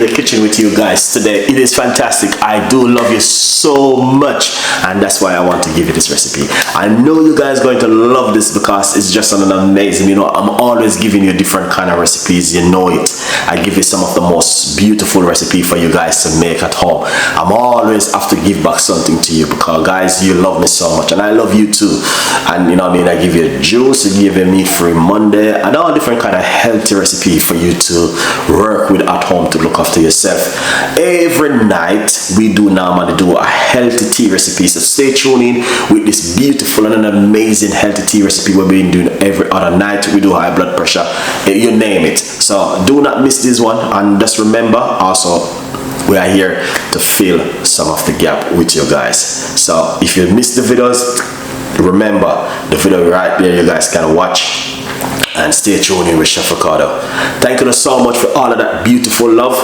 in the kitchen with you guys today. It is fantastic. I do love you so much, and that's why I want to give you this recipe. I know you guys are going to love this because it's just an amazing, you know, I'm always giving you different kind of recipes, you know it. I give you some of the most beautiful recipe for you guys to make at home. I'm always have to give back something to you because guys, you love me so much and I love you too. And you know what I mean, I give you juice, I give you meat free Monday and all different kind of healthy recipe for you to work with at home to look after yourself. Every night we do normally do a healthy tea recipe, so stay tuned in with this beautiful and an amazing healthy tea recipe we've been doing every other night. We do high blood pressure, you name it. So do not miss this one, and just remember also we are here to fill some of the gap with you guys. So if you missed the videos, remember the video right there, you guys can watch and stay tuned in with Chef Ricardo. Thank you so much for all of that beautiful love,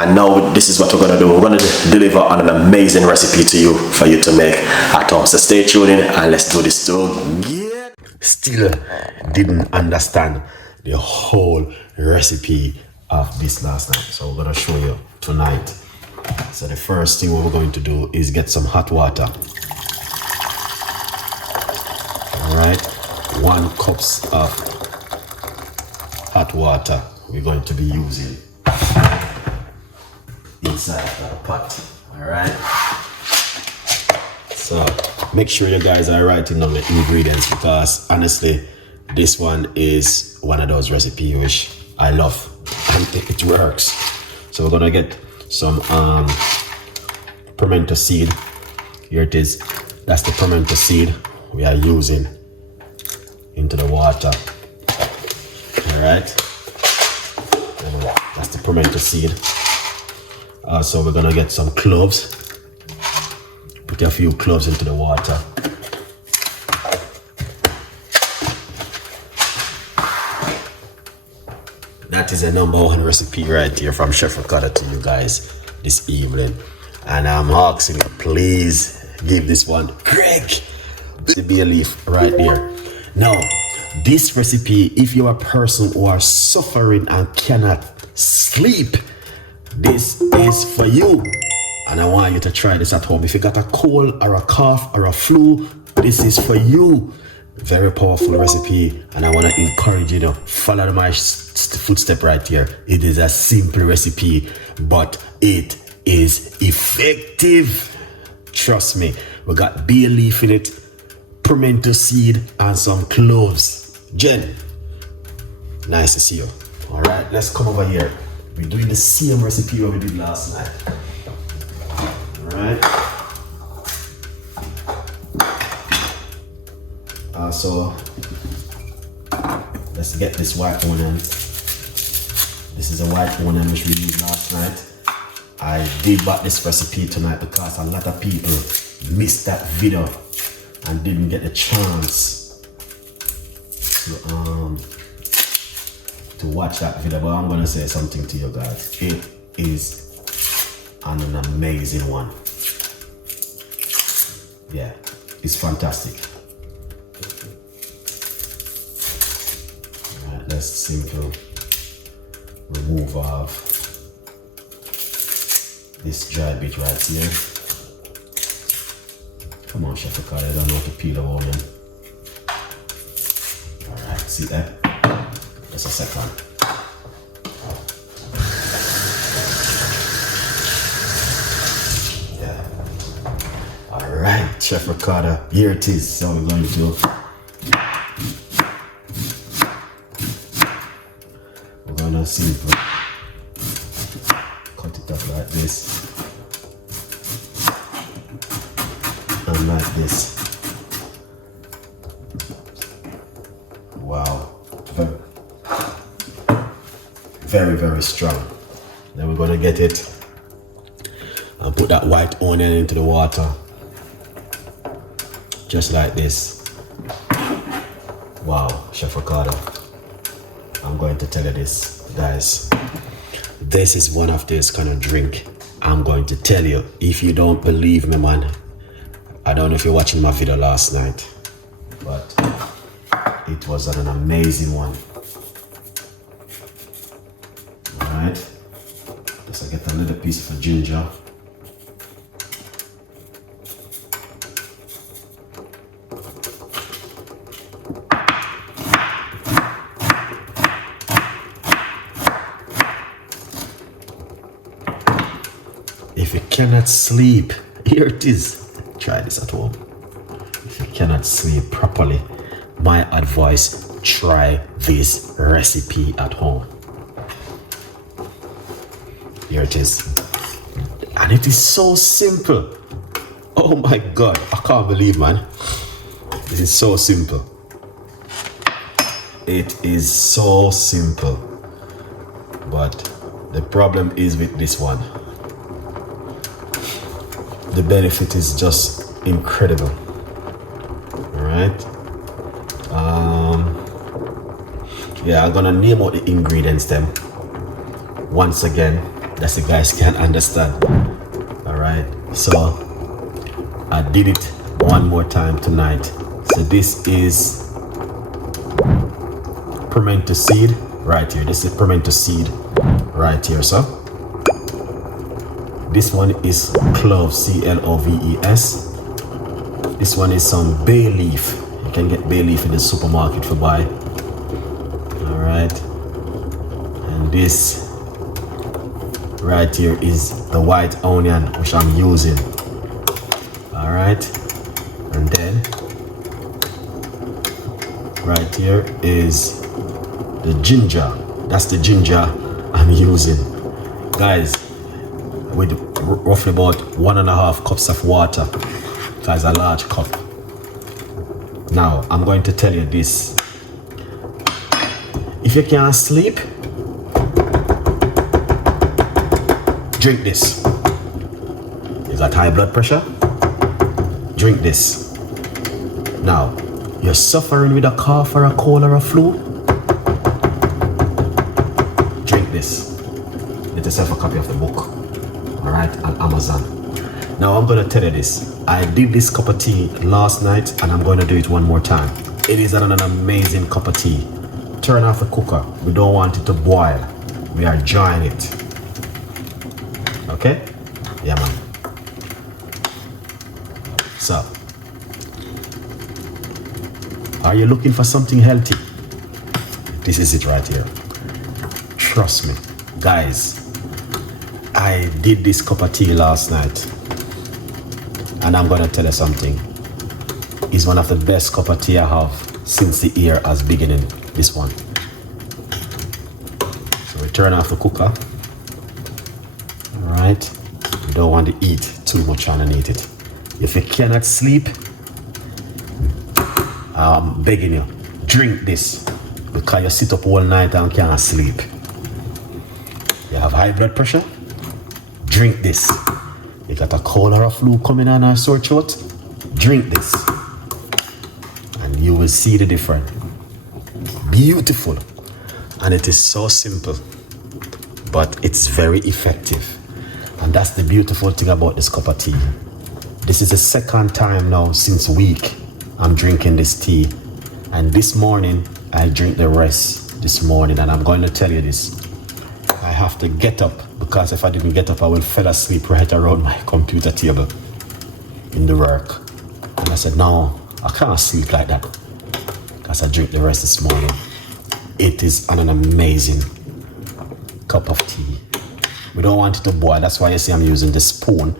and now this is what we're gonna do. We're gonna deliver on an amazing recipe to you for you to make at home. So stay tuned in and let's do this together. Still didn't understand the whole recipe of this last night, so we're gonna show you tonight. So the first thing what we're going to do is get some hot water. All right, 1 cup of hot water we're going to be using inside the pot. All right, so make sure you guys are writing down the ingredients because honestly this one is one of those recipes which I love and it works. So we're gonna get some pimento seed. Here it is. That's the pimento seed we are using into the water. All right, that's the pimento seed. So we're gonna get some cloves. Put a few cloves into the water. That is a #1 recipe right here from Chef Ricardo to you guys this evening, and I'm asking you, please give this one Greg the bay leaf right there. Now this recipe, if you're a person who are suffering and cannot sleep, this is for you, and I want you to try this at home. If you got a cold or a cough or a flu, this is for you. Very powerful recipe, and I want to encourage you to follow my footstep right here. It is a simple recipe, but it is effective. Trust me. We got bay leaf in it, pimento seed, and some cloves. Jen, nice to see you. All right, let's come over here. We're doing the same recipe what we did last night. All right. So let's get this white onion. This is a white onion which we used last night. I did back this recipe tonight because a lot of people missed that video and didn't get a chance to watch that video. But I'm gonna say something to you guys. It is an amazing one. Yeah, it's fantastic. Let's simply remove off this dry bit right here. Come on, Chef Ricardo, I don't know how to peel the onion. Alright, see that? Just a second. Yeah. Alright, Chef Ricardo, here it is. So we're going to simple cut it up like this and like this. Wow, very, very strong. Then we're gonna get it and put that white onion into the water just like this. Wow, Chef Ricardo, I'm going to tell you this, guys, this is one of this kind of drink. I'm going to tell you, if you don't believe me, man, I don't know if you're watching my video last night, but it was an amazing one. All right, just get a little piece of ginger. If you cannot sleep, here it is. Try this at home. If you cannot sleep properly, my advice, try this recipe at home. Here it is. And it is so simple. Oh my God, I can't believe, man. This is so simple. It is so simple. But the problem is with this one. The benefit is just incredible. Alright. Yeah, I'm gonna name out the ingredients them. Once again, that's the guys can understand. Alright. So I did it one more time tonight. So this is pimento seed right here. This is pimento seed right here, so. This one is cloves, C-L-O-V-E-S. This one is some bay leaf. You can get bay leaf in the supermarket for buy. Alright. And this right here is the white onion, which I'm using. Alright. And then right here is the ginger. That's the ginger I'm using. Guys, with roughly about 1.5 cups of water. That's a large cup. Now, I'm going to tell you this. If you can't sleep, drink this. You got high blood pressure? Drink this. Now, you're suffering with a cough or a cold or a flu? Drink this. Get yourself a copy of the book. Alright, on Amazon. Now I'm gonna tell you this. I did this cup of tea last night and I'm gonna do it one more time. It is an amazing cup of tea. Turn off the cooker. We don't want it to boil. We are drying it. Okay? Yeah, man. So, are you looking for something healthy? This is it right here. Trust me, guys. I did this cup of tea last night and I'm gonna tell you something. It's one of the best cup of tea I have since the year has beginning, this one. So we turn off the cooker. Alright, you don't want to eat too much underneath it. If you cannot sleep, I'm begging you, drink this because you sit up all night and can't sleep. You have high blood pressure? Drink this. You got a cold or a flu coming on or sore throat? Drink this. And you will see the difference. Beautiful. And it is so simple. But it's very effective. And that's the beautiful thing about this cup of tea. This is the second time now since week I'm drinking this tea. And this morning, I drink the rest this morning. And I'm going to tell you this. I have to get up because if I didn't get up, I will fall asleep right around my computer table in the work. And I said, no, I can't sleep like that because I drink the rest this morning. It is an amazing cup of tea. We don't want it to boil. That's why you see I'm using the spoon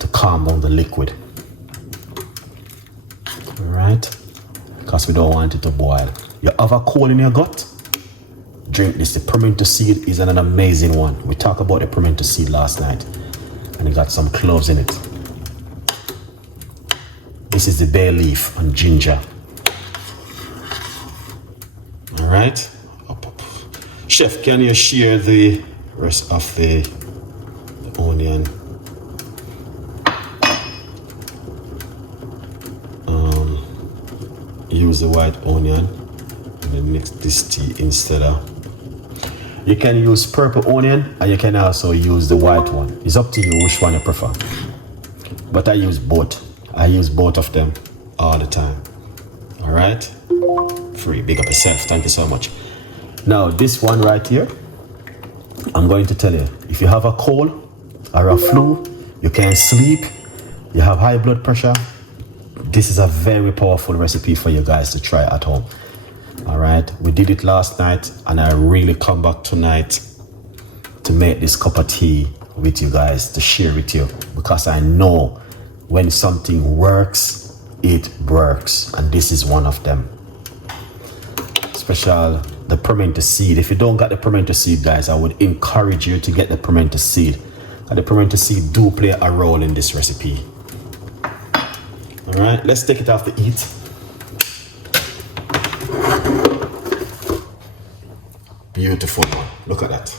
to calm down the liquid. All right? Because we don't want it to boil. You have a cold in your gut? Drink this. The pimento seed is an amazing one. We talked about the pimento seed last night and it got some cloves in it. This is the bay leaf and ginger. All right. Chef, can you share the rest of the onion? Use the white onion and then mix this tea instead of. You can use purple onion or you can also use the white one. It's up to you which one you prefer. But I use both. I use both of them all the time. All right? Free. Big up yourself. Thank you so much. Now this one right here, I'm going to tell you, if you have a cold or a flu, you can't sleep, you have high blood pressure, this is a very powerful recipe for you guys to try at home. All right, we did it last night, and I really come back tonight to make this cup of tea with you guys, to share with you, because I know when something works, it works, and this is one of them. Special the pimento seed. If you don't got the pimento seed, guys, I would encourage you to get the pimento seed, and the pimento seed do play a role in this recipe. All right, let's take it off the heat. Beautiful one. Look at that.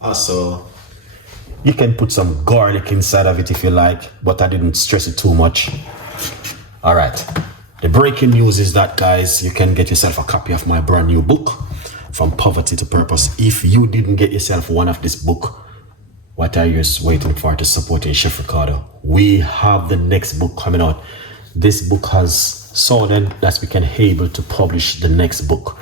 Also, you can put some garlic inside of it if you like, but I didn't stress it too much. All right. The breaking news is that, guys, you can get yourself a copy of my brand new book, From Poverty to Purpose. If you didn't get yourself one of this book, what are you waiting for to support Chef Ricardo? We have the next book coming out. This book has sounded that we can able to publish the next book.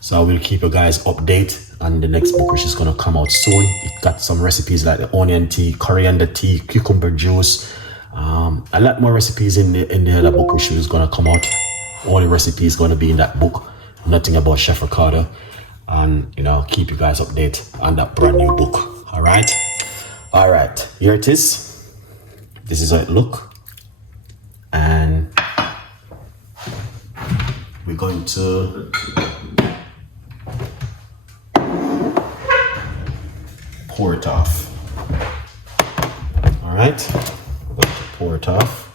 So I will keep you guys updated on the next book, which is going to come out soon. It got some recipes like the onion tea, coriander tea, cucumber juice, a lot more recipes in the other book, which is going to come out. All the recipes going to be in that book. Nothing about Chef Ricardo. And, you know, keep you guys updated on that brand new book. All right. All right. Here it is. This is how it looks. And we're going to pour it off. All right, we're going to pour it off.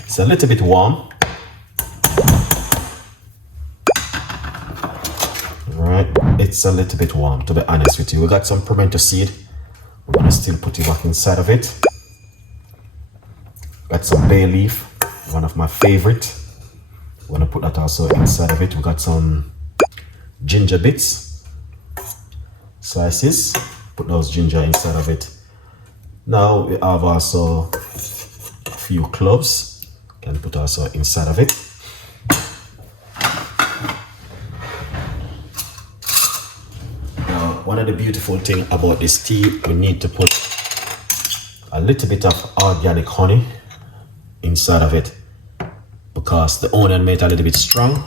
It's a little bit warm. All right, it's a little bit warm, to be honest with you. We got some pimento seed. We're gonna still put it back inside of it. Got some bay leaf, one of my favorite. We're gonna put that also inside of it. We got some ginger bits, slices. Put those ginger inside of it. Now we have also a few cloves. Can put also inside of it. Now, one of the beautiful things about this tea, we need to put a little bit of organic honey inside of it, because the onion made a little bit strong.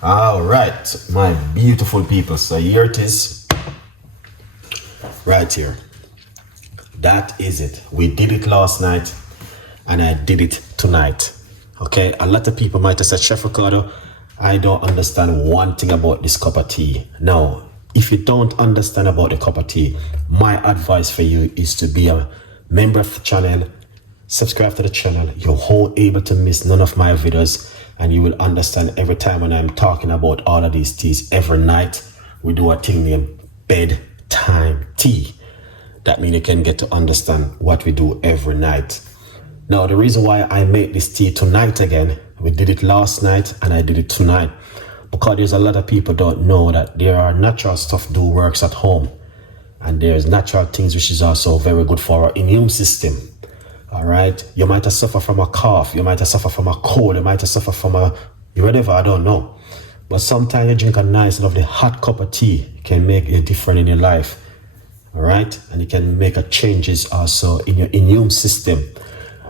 All right, my beautiful people. So here it is, right here. That is it. We did it last night, and I did it tonight. Okay, a lot of people might have said, Chef Ricardo, I don't understand one thing about this cup of tea. Now, if you don't understand about the cup of tea, my advice for you is to be a member of the channel, subscribe to the channel. You're whole able to miss none of my videos, and you will understand every time when I'm talking about all of these teas. Every night we do a thing named bedtime tea. That means you can get to understand what we do every night. Now, the reason why I make this tea tonight again, we did it last night and I did it tonight, because there's a lot of people don't know that there are natural stuff do works at home, and there's natural things which is also very good for our immune system. All right, you might have suffered from a cough, you might have suffered from a cold, you might have suffered from a whatever, I don't know, but sometimes you drink a nice lovely hot cup of tea can make a difference in your life. All right, and it can make a changes also in your immune system.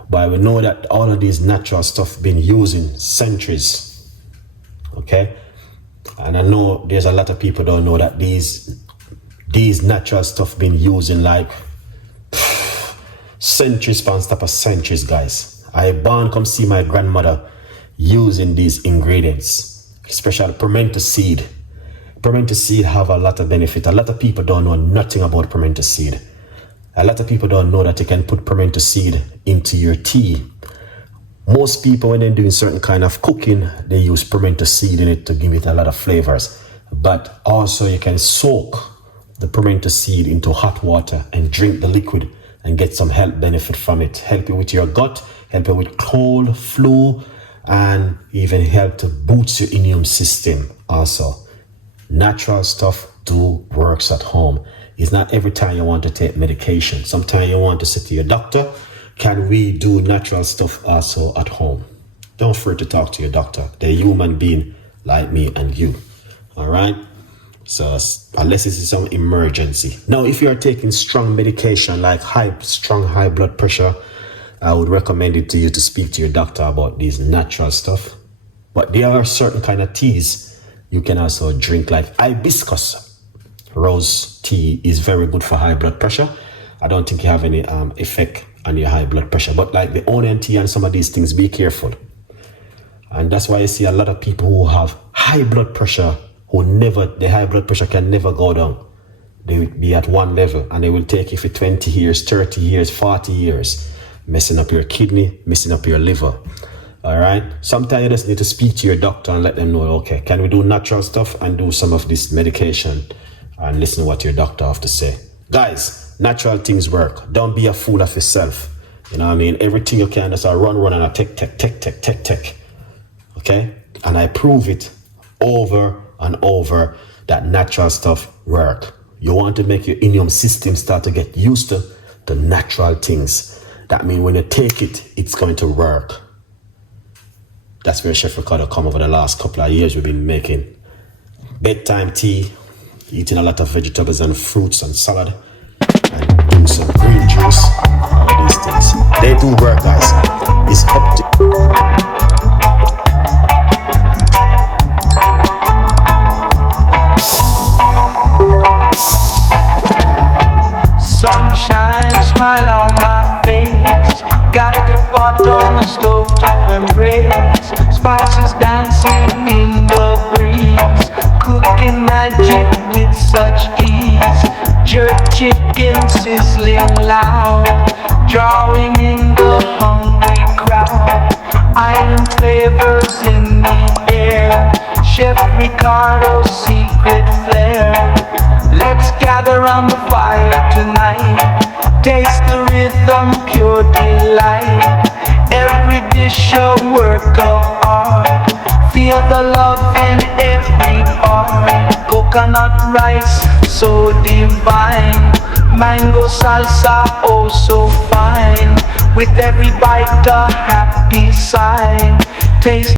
But we know that all of these natural stuff been using centuries. Okay, and I know there's a lot of people don't know that these natural stuff been using like centuries upon top of centuries, guys. I born come see my grandmother using these ingredients, especially pimento seed. Pimento seed have a lot of benefit. A lot of people don't know nothing about pimento seed. A lot of people don't know that you can put pimento seed into your tea. Most people, when they're doing certain kind of cooking, they use pimento seed in it to give it a lot of flavors. But also you can soak the pimento seed into hot water and drink the liquid and get some health benefit from it. Help you with your gut, help you with cold, flu, and even help to boost your immune system also. Natural stuff do works at home. It's not every time you want to take medication. Sometimes you want to say to your doctor, can we do natural stuff also at home? Don't fear to talk to your doctor. They're a human being like me and you. All right? So unless it's some emergency. Now, if you are taking strong medication like strong high blood pressure, I would recommend it to you to speak to your doctor about these natural stuff. But there are certain kind of teas you can also drink, like hibiscus rose tea is very good for high blood pressure. I don't think you have any effect on your high blood pressure, but like the onion tea and some of these things, be careful. And that's why you see a lot of people who have high blood pressure the high blood pressure can never go down. They will be at one level and they will take you for 20 years, 30 years, 40 years, messing up your kidney, messing up your liver. All right. Sometimes you just need to speak to your doctor and let them know, okay, can we do natural stuff and do some of this medication and listen to what your doctor have to say. Guys, natural things work. Don't be a fool of yourself. You know what I mean? Everything you can just run and a tech. Okay? And I prove it over and over that natural stuff work. You want to make your immune system start to get used to the natural things. That means when you take it, it's going to work. That's where Chef Ricardo come over the last couple of years. We've been making bedtime tea, eating a lot of vegetables and fruits and salad, and doing some green juice, all these things. They do work, guys. It's up to sunshine, smile on my face. Got the pot on the stove to embrace. Spices dancing in the breeze. Cooking magic with such ease. Jerk chicken sizzling loud. Drawing in the hungry crowd. Iron flavors in the air. Chef Ricardo's secret flair. Let's gather round the fire tonight. Taste the rhythm, pure delight. Every dish a work of art. Feel the love in every part. Coconut rice, so divine. Mango salsa, oh so fine. With every bite a happy sign. Taste